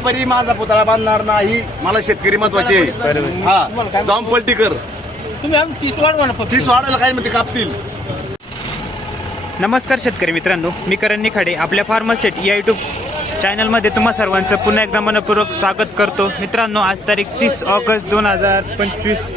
व्यापारी माझा पुतळा बांधणार नाही. मला शेतकरी महत्त्वाचे. हा. जाऊन पलटी कर तुम्ही आम्ही तीस वाढवा ना फक्त. तीस वाढायला काय म्हणते कापतील. नमस्कार शेतकरी मित्रांनो मी करण निखाडे आपल्या फार्मसेट या युट्यूब चॅनलमध्ये तुम्हा सर्वांचं पुन्हा एकदा मनपूर्वक स्वागत करतो. मित्रांनो आज तारीख तीस ऑगस्ट दोन हजार पंचवीस.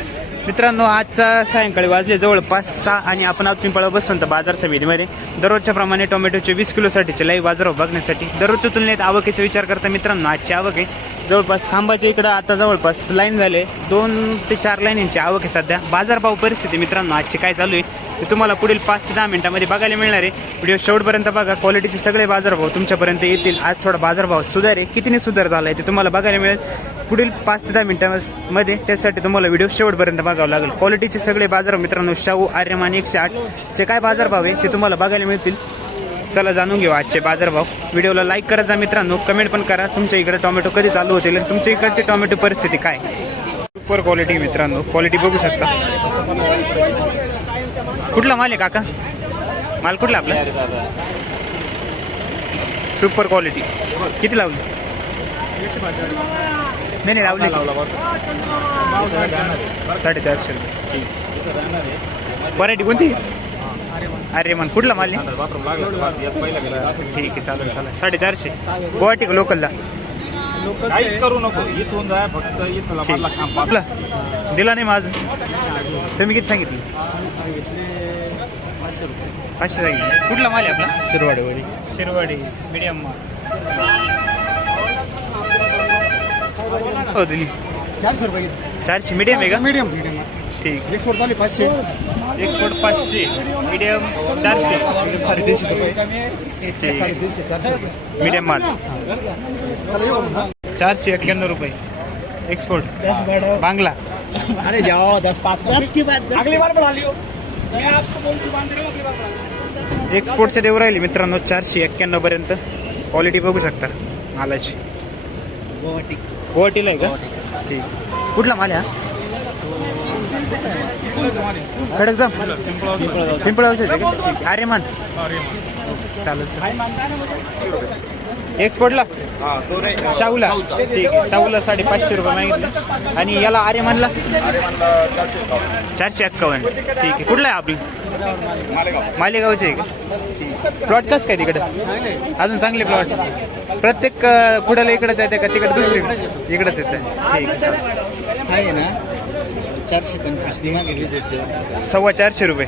मित्रांनो आजचा सायंकाळी वाजले जवळपास सहा आणि आपण आज पिंपळा बसवंत बाजार समितीमध्ये. दररोजच्या प्रमाणे टोमॅटोचे वीस किलोसाठीचे लाईव्ह बाजार बघण्यासाठी दररोजच्या तुलनेत आवकेचा विचार करता मित्रांनो आजची आवक आहे जवळपास खांबाच्या इकडं आता जवळपास लाईन झाले. दोन ते चार लाईनींची आवक आहे सध्या. बाजारभाव परिस्थिती मित्रांनो आजची काय चालू आहे? ते तुम्हाला पुढील पाच ते दहा मिनिटांमध्ये बघायला मिळणार आहे. व्हिडिओ शेवटपर्यंत बघा. क्वालिटीचे सगळे बाजारभाव तुमच्यापर्यंत येतील. आज थोडा बाजारभाव सुधार आहे. कितीने सुधार झाला आहे ते तुम्हाला बघायला मिळेल. पुढील पाच ते दहा मिनिटांमध्ये त्यासाठी तुम्हाला व्हिडिओ शेवटपर्यंत बघावं लागेल. क्वालिटीचे सगळे बाजार मित्रांनो शाहू आर्यमान एकशे आठचे काय बाजारभाव आहे ते तुम्हाला बघायला मिळतील. चला जाणून घेऊ आजचे बाजारभाव व्हिडिओला लाईक करत जा मित्रांनो कमेंट पण करा. तुमच्या इकडे टोमॅटो कधी चालू होतील आणि तुमच्या इकडची टोमॅटो परिस्थिती काय? सुपर क्वालिटी मित्रांनो क्वालिटी बघू शकता. कुठला माल आहे काका? माल कुठला आपला? सुपर क्वालिटी किती लावली? नाही नाही लावली साडेचारशे रुपये. व्हरायटी कोणती? अरे मन कुठला माल आहे? ठीक आहे चालेल चालेल. साडेचारशे. गुवाहाटी का लोकलला. काहीच करू नको. इथून जाय फक्त इथला दिला नाही माझं. तुम्ही किती सांगितलं? पाचशे सांगितलं. कुठला माल आहे आपला? शिरवाडीवाडी शिरवाडी मीडियम माल. हो दिली. चारशे रुपये चारशे मीडियम आहे का? मीडियम ठीक. एक्सपोर्ट झाली पाचशे. एक्सपोर्ट पाचशे. मीडियम चारशे. साडेतीनशे रुपये. ठीक. साडेतीनशे चारशे रुपये. मीडियम माल? चारशे एक्क्याण्णव रुपये. एक्सपोर्ट बांगला. अरे जाओ दस पाच अगली बार बढ़ा लियो मैं आपको बोल के बांध रहा हूँ अगली बार बढ़ा एक्सपोर्टच्या देऊ राहिली मित्रांनो चारशे एक्क्याण्णव पर्यंत. क्वालिटी बघू शकता मालाची. गुवाहाटी गुवाहाटीला आहे का? ठीक. कुठला माल आहे हा खडक आर्यमान. पिंपळा चालेल. एक्सपोर्टला शाहूला. ठीक आहे. शाहूला साडेपाचशे रुपये मागितले. आणि याला आर्यमानला? चारशे एक्कावन्न. ठीक आहे. कुठला आहे आपलं? मालेगावचे आहे का? प्लॉट कसं काय तिकडे? अजून चांगले प्लॉट प्रत्येक कुडाला इकडेच येते का तिकडे दुसरी इकडेच येतं. ठीक आहे ना? चारशे पंचवीस मागितली सव्वा चारशे रुपये.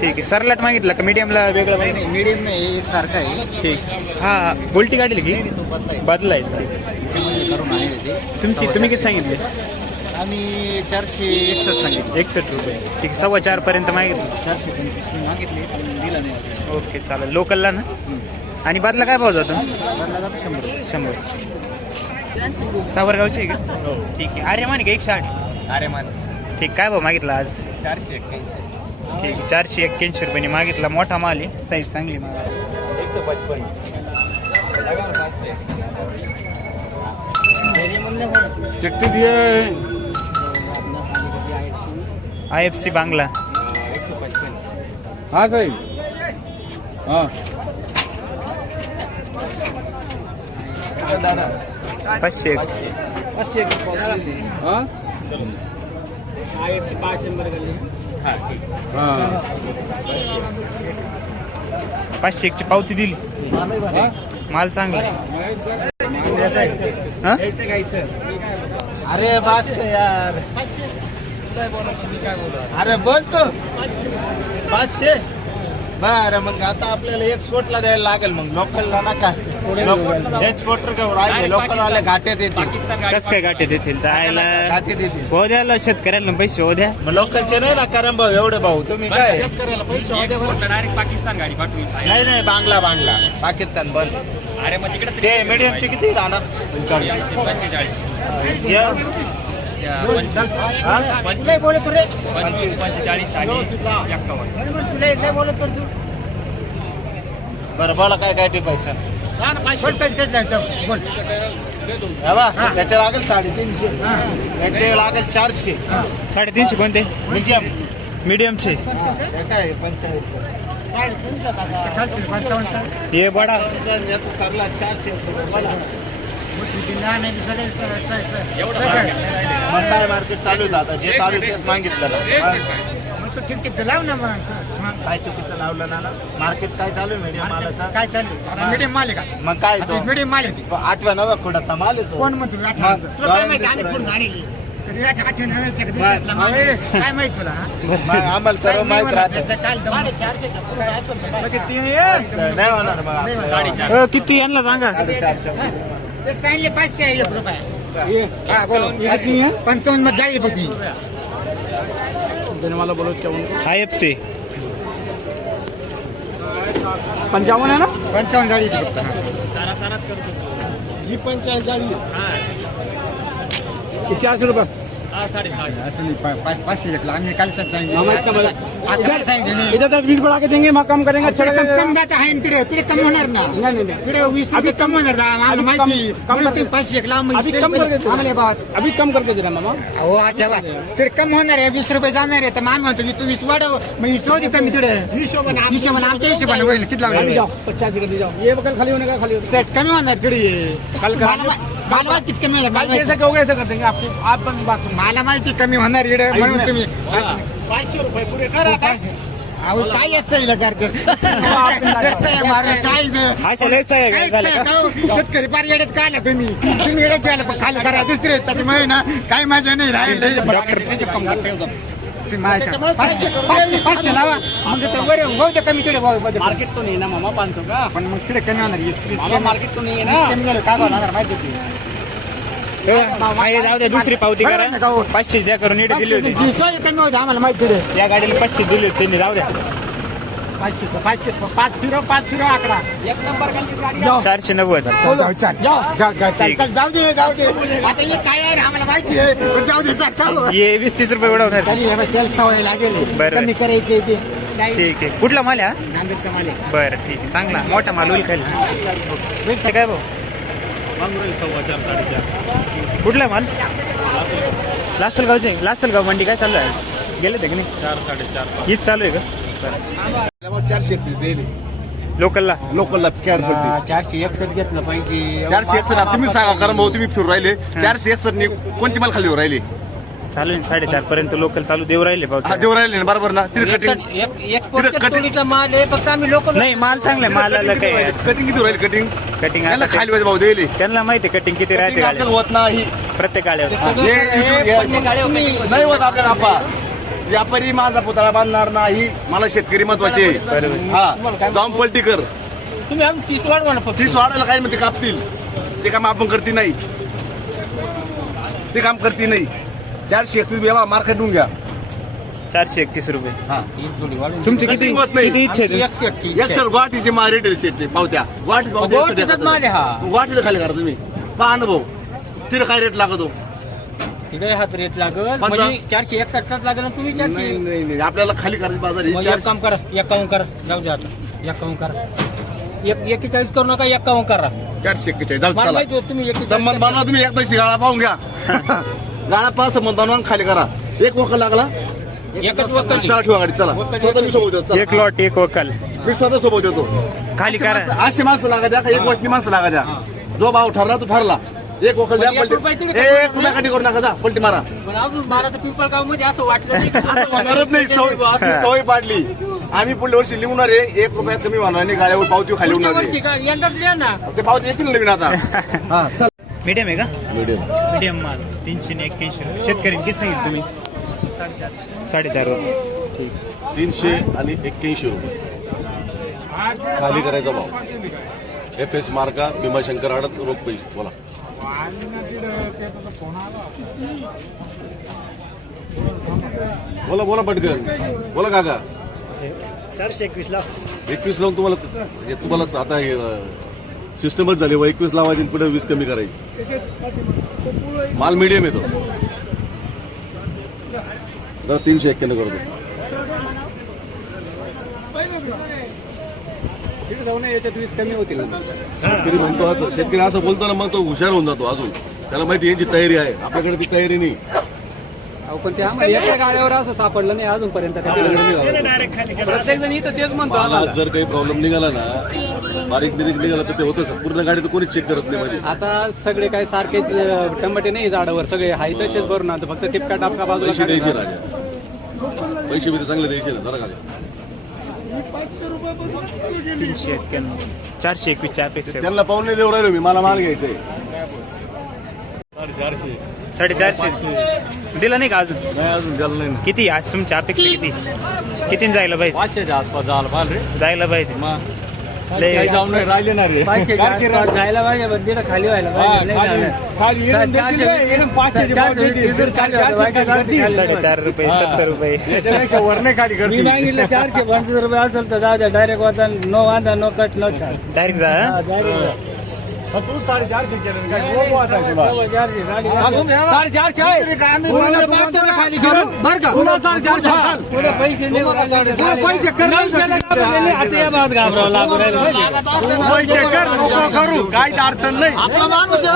ठीक आहे. सरलाट मागितला का? मीडियमला वेगळं मागितलं मीडियम नाही एक सारखा आहे. ठीक. हा गोल्टी काढली की? तो बदला आहे. तुमची तुम्ही किती सांगितले? आम्ही चारशे एकसष्ट सांगितले. एकसष्ट रुपये. ठीक आहे सव्वा चार पर्यंत मागितलं. चारशे पंचवीस मी मागितले दिला नाही. ओके चालेल. लोकलला ना? आणि बदला काय भाव जातो? शंभर रुपये. शंभर. सावरगावची आहे का? ठीक आहे. अरे मान का? एक साठ अरे मान ठीक काय भाव मागितला आज? चारशे एक्क्याऐंशी. ठीक चारशे एक्क्याऐंशी रुपयाने मागितला. मोठा माल आहे साईज चांगली माल आहे. एकशे पचपन. आय एफ सी बांगला. हा साहेब हा. दादा. पाचशे एक. पाचशे. हा? एकशे पाच नंबर गल्ली. हा ठीक. हा. पाचशे एकची पावती दिली. माल चांगला आहे. हा? अरे बास कर यार. अरे बोल तू. पाचशे? बर मग आता आपल्याला एक्सपोर्टला द्यायला लागेल मग. लोकलला नका. एक्सपोर्टर घेऊन राहिले लोकल वाले घाट्यात येतील कस काय गाठे देतील जायला घाट्यात हो द्याला शेतकऱ्याला पैसे हो द्या मग लोकलचे नाही ना कारण भाऊ एवढे भाऊ तुम्ही काय डायरेक्ट पाकिस्तान गाडी पाठवली नाही नाही बांगला बांगला पाकिस्तान बंद अरे मग तिकडे ते मीडियमचे किती जाणार पंचेचाळीस पंचेचाळीस आणि एक्कावन्न बरं बोला काय काय टिपायचं? हे बा, त्याचे लागेल साडेतीनशे. त्याचे लागेल चारशे. साडेतीनशे कोणते? मीडियम. मीडियमचे. काय पंचाळीस हे बडा. सरला चारशे बोला. काय मार्केट. चालू आहे आता. जे चालू तेच मागितलं ना ठीक ठीक लाव ना मग. काय चुकीचं लावलं ना मार्केट काय चालू आहे? मीडियम मालाचा? काय चालू आता मीडियम माल आहे का? मग काय तो? मीडियम माल आहे ती. आठव्या नव्या खोडाचा माल आहे तो. कोण म्हणतो तुला मग, तुला काय माहिती? आम्ही सगळं. कुठून आणली? कधी आठ- आठवण आणायचं, कधी मग, दिवसातला माल. आहे. काय माहीत तुला हा? मग आम्हाला सर्व काय माहीत नाही राहतं. म्हणत, काल दम- नाही होणार मग नाही होणार. आपलं. अ, किती यांना सांगा. हा. ते सांगले पाचशे आहे एक रुपये. हा बोलो. पंचावन्नमध्ये जाळी बघ ती आय एफ सी पंचावन्न आहे ना? पंचावन्न जाळी ती फक्त हा. ही पंचावन्न जाळी किती चारशे रुपये. असं नाही पा- पा- पाचशे घेतला आम्ही काल कम सांगितलं. इधर दस बीस बढ़ा के देंगे कम करेंगे अच्छा कम कम जात आहे तिकडे. तिकडे कम होणार ना. नहीं नहीं तिकडे वीस रुपये कम होणार ना. आम्हाला माहिती कम- पाचशे एक लांब अभी कम करके दे आम्हाला बाबा. अभी कम करके दे रहा मामा. हो अच्छा बा. तिकडे कम होणार आहे वीस रुपये जाणार आहे. तर आम्ही म्हणतो की तू वीस वाढव. मग वीस होती कमी तिकडे. हिशोबाने आमच्या हिशोबाने होईल. किती जाओ पचास ये बकल खाली होने का खाली सेट कमी होणार तिकडे. कल करा मला मा- मला माहिती किती कमी होणार का? मला कल जैसे माहिती- कहोगे ऐसे कर देंगे आपको आप बस बात सुनो मला माहिती कमी होणार इकडे? म्हणून तुम्ही पाचशे रुपये पुरे पाचशे. अहो काय असं करते? काय शेतकरी फार वेळेत काढला तुम्ही? तुम्ही वेळेत केला पण खाली करा. दुसरे त्याच्यामुळे ना काही मजा नाही राहील. हो माझ्या- पाचशे लावा. मग तर बरं भाऊ द्या कमी तिकडे भाऊ. मार्केट तो नहीं है ना मामा सौ का? पण मग तिकडे कमी होणार. मार्केट तो नहीं है कमी झालं काय होणार माहिती जाऊ द्या दुसरी पावती करा. पाचशे द्या करून नीट दिली होती. कमी होते आम्हाला माहिती तिकडे या गाडीला पाचशे दिली होती त्यांनी जाऊ द्या. पाचशे पाचशे पाच फिरो पाच फिरो आकडा. एक नंबर चारशे नव्वद. जाऊ जाऊ चाल. जाऊ. जाऊ जाऊ चाल ठीक. चाल. जाऊ दे जाऊ दे. आता हे काय आहे आम्हाला माहिती आहे पण जाऊ दे चाल चालू. ये वीस तीस रुपये उडवणार हे त्याला सवय लागेल. बरं. कमी करायचे ते. ठीक आहे. कुठला माल आहे हा? नांदेडचा माल आहे. बरं ठीक आहे. चांगला. मोठा माल होईल खाली. काय भाऊ? कुठला माल? लासलगावचे लासलगाव मंडी काय चालू आहे गेले ते की नाही? चार साडेचार. हीच चालू आहे का? चारशे दिले लोकलला? लोकलला चारशे एकसष्ट घेतलं पाहिजे. चारशे एकसष्ट तुम्ही सांगा कारण भाऊ तुम्ही फिरू राहिले. चारशे एकसष्ट नी कोणती माल खाली राहिली? चालू आहे साडेचार पर्यंत लोकल चालू देऊ राहिले हा देऊ राहिले ना बरोबर ना. तिथे कटिंग एक्सपोर्टचा माल आहे फक्त आम्ही लोक नाही माल चांगला आहे मालाला काय कटिंग किती राहील कटिंग कटिंग खाली व्हायचे भाऊ दिले त्यांना माहिती कटिंग किती राहते गाड्या. होत नाही. प्रत्येक हे. इथून- हे- नाही होत आपल्याला आपा. व्यापारी माझा पुतळा बांधणार नाही. मला शेतकरी महत्त्वाचे. बरोबर. हा. जाऊन पलटी कर. तुम्ही फक्त तीस वाढायला काय म्हणते कापतील? ते काम आपण करते नाही. ते काम करते नाही. चारशे एकतीस बेवा मार काढून घ्या. चारशे एकतीस रुपये. हा तुमची किती Cutting होत नाही. किती इच्छा आहे एक सर गुवाहाटीचे मा रेट ते पावत्या गुवाहाटी गुवाहाटीचाच माल आहे हा. गुवाहाटीला खाली करा तुम्ही. पहा ना भाऊ तिथे काय रेट लागतो? तिकडे हात रेट लागल. पंचा- म्हणजे चारशे एकसष्टच लागेल ना तुम्ही चारशे नाही नाही नाही. आपल्याला खाली करायची बाजार मग एक काम करा एकावन्न करा. जाऊ द्या आता. एकावन्न करा. एक एकेचाळीस करू नका एकावन्न करा. चारशे एक्केचाळीस जाऊ मला चला. माहिती होतं तुम्ही एकेचाळीस संबंध बनवा तुम्ही. एकदा गाळा पाहून घ्या. गाळा पाहा संबंध बनवा आणि खाली करा. एक वखल लागला. एकच वकली. चला ठेवा गाडी चला. स्वतः मी सोबत येतो एक. लॉट एक वकल मी स्वतः सोबत येतो. खाली अशी करा. माणसं- अशी माणसं लागा द्या का? एक वाटणी माणसं लागा द्या. जो भाव ठरला तो ठरला. एक वखल द्या पण एक रुपये पलटी एक रुपया काठी करू नका जा पलटी मारा. पण अजून मला तर पिंपळगावमध्ये असं वाटलं नाही की असं होणारच नाही सवय वाटलं. सवय पाडली. आम्ही पुढल्या वर्षी लिहून रे एक रुपयात कमी होणार नाही गाड्यावर पावती खाली पुढच्या होणार वर्षी नाही. का? यंदाच लिहा ना. ते पावती येतील नवीन आता. हा चल. मीडियम आहे का? मीडियम मीडियम माल. तीनशे ने एक्क्याऐंशी रुपये. शेतकरी किती सांगितलं तुम्ही? साडेचार रुपये ठीक तीनशे आणि एक्क्याऐंशी रुपये. खाली करायचा भाव. एफ एस मार्का भीमाशंकर आडत रोख पैसे. बोला. बोला बोला पटकन. बोला काका. चारशे एकवीस ला एकवीस लावून तुम्हाला हे तुम्हाला आता हे सिस्टमच झाली व एकवीस लावायची पुढे वीस कमी करायची. माल मिडियम येतो. जरा तीनशे एक्क्याण्णव करतो शेतकरी म्हणतो असं शेतकरी असं बोलतो ना मग तो हुशार होऊन जातो अजून. त्याला माहिती यांची तयारी आहे. आपल्याकडे ती तयारी नाही. पण ते आम्हाला एका गाड्यावर असं सापडलं नाही अजूनपर्यंत. प्रत्येक जण इथं तेच म्हणतो मला आम्हाला. जर काही प्रॉब्लेम निघाला ना बारीक बिरीक निघालं तर ते होतं पूर्ण गाडी तर कोणीच चेक करत नाही मध्ये आता सगळे काय सारखेच टमाटे नाही झाडावर सगळे हाय तसेच भरून आणतो फक्त टिपका टापका बाजूला पैसे द्यायचे. राजा. पैसे बी ते चांगले द्यायचे ना जरा का तीनशे एक्क्याण्णव. चारशे एकवीस चारपेक्षा त्यांना पाहुणे देऊ राहिलो मी मला माल घ्यायचंय साडेचारशे. दिला नाही का अजून? नाही अजून झालं नाही. किती? आज तुमची अपेक्षा किती? किती जायला पाहिजे? पाचशेच्या आसपास झालं पाहिजे जायला पाहिजे. काही जाऊन नाही राहिले ना रे. जायला पाहिजे पण तिथं खाली व्हायला पाहिजे. लय झालं. चारशे साडेचार रुपये सत्तर रुपये. मी मागितलं चारशे पंचवीस रुपये असेल तर जाऊ द्या. डायरेक्ट वाचा नो वांधा नो कट नो छान. डायरेक्ट जा हा, हा? direct. तू साडेचारशे केलं काय साडेचारशे. नाही. पैसे कर। नको करू अडचण आपला माणूस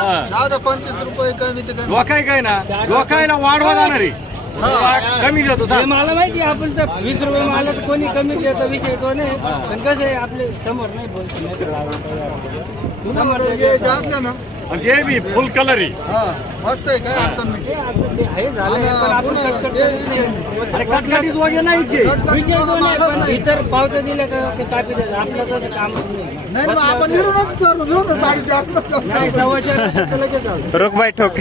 पंचवीस रुपये कमी. लोकाय काय ना? लोकायला वाढवा जाणार आहे कमी देतो मला माहिती आहे, आपण तर वीस रुपये मला तर कोणी कमी देतो विषय तो नाही पण कसं आहे आपले समोर नाही बोलतो। असलं ना जे बी फुल कलर आहे हा मस्त आहे काय अडचण नाही हे हे. अरे कटकटीत वगैरे विषय तो. इतर पावते दिले का ते कापी देतात आपलं तसं कामच नाही नाही मग आपण इकडूनच करू घेऊ ना साडेचार नाही सव्वा चार असेल तर लगेच आलो. रोख बाय ठोक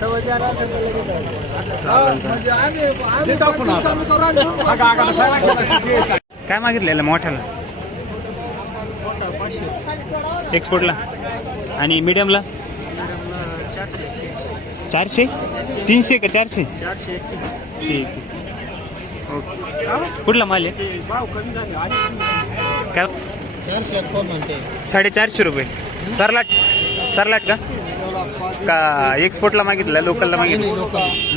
सव्वा चार असेल तर लगेच आलो. हा, म्हणजे आम्ही आम्ही पंचवीस कमी करू आणि घेऊ. काय मागितलेलं मोठ्याला एक्सपोर्टला? आणि मीडियमला चारशे? तीनशे का चारशे? ठीक ओके कुठला माल आहे? काय? साडेचारशे रुपये. सरलाट? सरलाट का? का एक्सपोर्टला मागितलं? लोकलला मागितलं?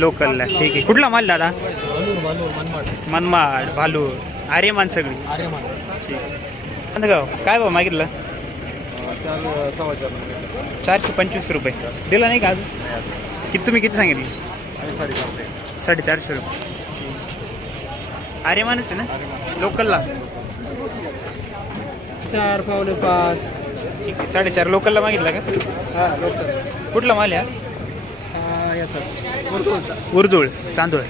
लोकलला ठीक आहे. कुठला माल दादा? मनमाड भालूर. आर्यमान सगळी. आर्यमान गाव काय भाऊ मागितलं? चारशे पंचवीस रुपये. दिला नाही का अजून? किती तुम्ही किती सांगितले? साडेचारशे. रुपये. आर्यमानच आहे ना? लोकलला? चार पावले पाच. ठीक आहे. साडेचार लोकलला मागितला का? कुठला माल आहे हा? उर्दुळ चांदोळ.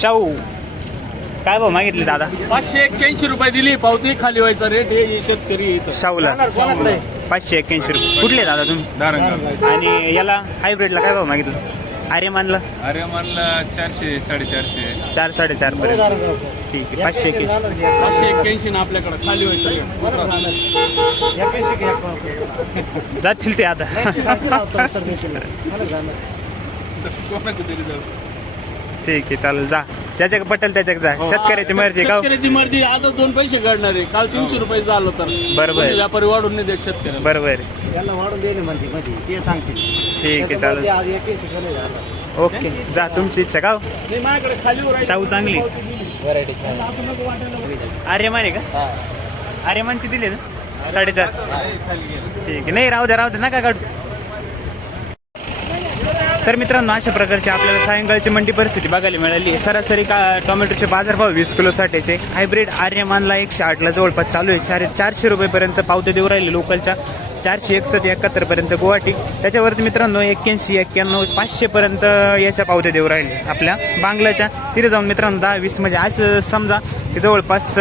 शाहू. काय भाऊ मागितले दादा? पाचशे एक्क्याऐंशी रुपये दिली. पावती खाली व्हायचा रेट हे शेतकरी इथं. शाहूला. पाचशे एक्क्याऐंशी रुपये. कुठले दादा तुम्ही? आणि याला हायब्रिडला काय भाऊ मागितलं? आर्यमानला? अरे म्हणलं चारशे साडेचारशे. चार साडेचार पर्यंत. ठीक आहे. पाचशे एक्क्याऐंशी. पाचशे एक्क्याऐंशी ना आपल्याकडे. खाली व्हायचं rate. जातील ते आता. ठीक आहे चालेल जा. ज्याच्या पटेल त्याच्याक जा. शेतकऱ्याची मर्जी का हो? शेतकऱ्याची मर्जी आजच दोन पैसे घडणार आहे. काल तीनशे रुपये झालं तर. बरोबर. आहे. कोणी व्यापारी वाढून नाही देत शेतकऱ्याला. बरोबर. आहे. याला वाढून देणे म्हणते मध्ये ते सांगते ठीक आहे चालेल. आज केलं झालं. ओके जा तुमची इच्छा. का हो? नाही माझ्याकडे खाली वर आहे. शाहू चांगली आर्यमान आहे का? आर्यमानची दिली ना? साडेचार. ठीक आहे. नाही राहू द्या राहू द्या नका काढू. तर मित्रांनो अशा प्रकारची आपल्याला सायंकाळची मंडी परिस्थिती बघायला मिळाली. सरासरी का टोमॅटोचे बाजारभाव वीस किलो साठ्याचे. हायब्रिड आर्यमानला एकशे आठला जवळपास चालू आहे. चार चारशे रुपयेपर्यंत पावते देऊ राहिले लोकलच्या. चारशे एकसष्ट एकाहत्तर पर्यंत गुवाहाटी. त्याच्यावरती मित्रांनो एक्क्याऐंशी एक्क्याण्णव पाचशे पर्यंत याच्या पावत्या देऊ राहिले आपल्या बांगलाच्या. तिथे जाऊन मित्रांनो दहा वीस म्हणजे असं समजा की जवळपास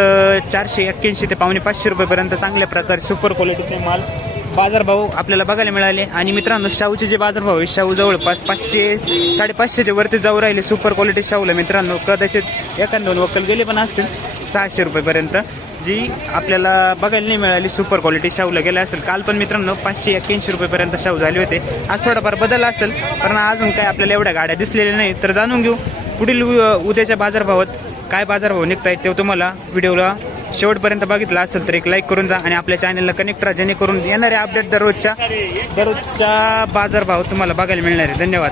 चारशे एक्क्याऐंशी ते पावणे पाचशे रुपयेपर्यंत चांगल्या प्रकारे सुपर क्वालिटीचे माल बाजारभाव आपल्याला बघायला मिळाले. आणि मित्रांनो शाहूचे जे बाजारभाव आहे शाहू जवळपास पाचशे साडेपाचशेच्या वरती जाऊ राहिले. सुपर क्वालिटी शाहूला मित्रांनो कदाचित एखाद दोन वक्कल गेले पण असतील. सहाशे रुपयेपर्यंत जी आपल्याला बघायला नाही मिळाली. सुपर क्वालिटी शाहूला गेल्या असेल. काल पण मित्रांनो पाचशे एक्क्याऐंशी रुपयेपर्यंत शाहू झाले होते. आज थोडाफार बदल असेल कारण अजून काय आपल्याला एवढ्या गाड्या दिसलेल्या नाही तर जाणून घेऊ पुढील उ- उद्याच्या बाजारभावात काय बाजारभाव निघतायत ते तुम्हाला व्हिडिओला शेवटपर्यंत बघितला असेल तर एक लाईक करून जा आणि आपल्या चॅनलला कनेक्ट राहा जेणेकरून येणारे अपडेट दररोजच्या दररोजच्या बाजारभाव तुम्हाला बघायला मिळणार आहे. धन्यवाद.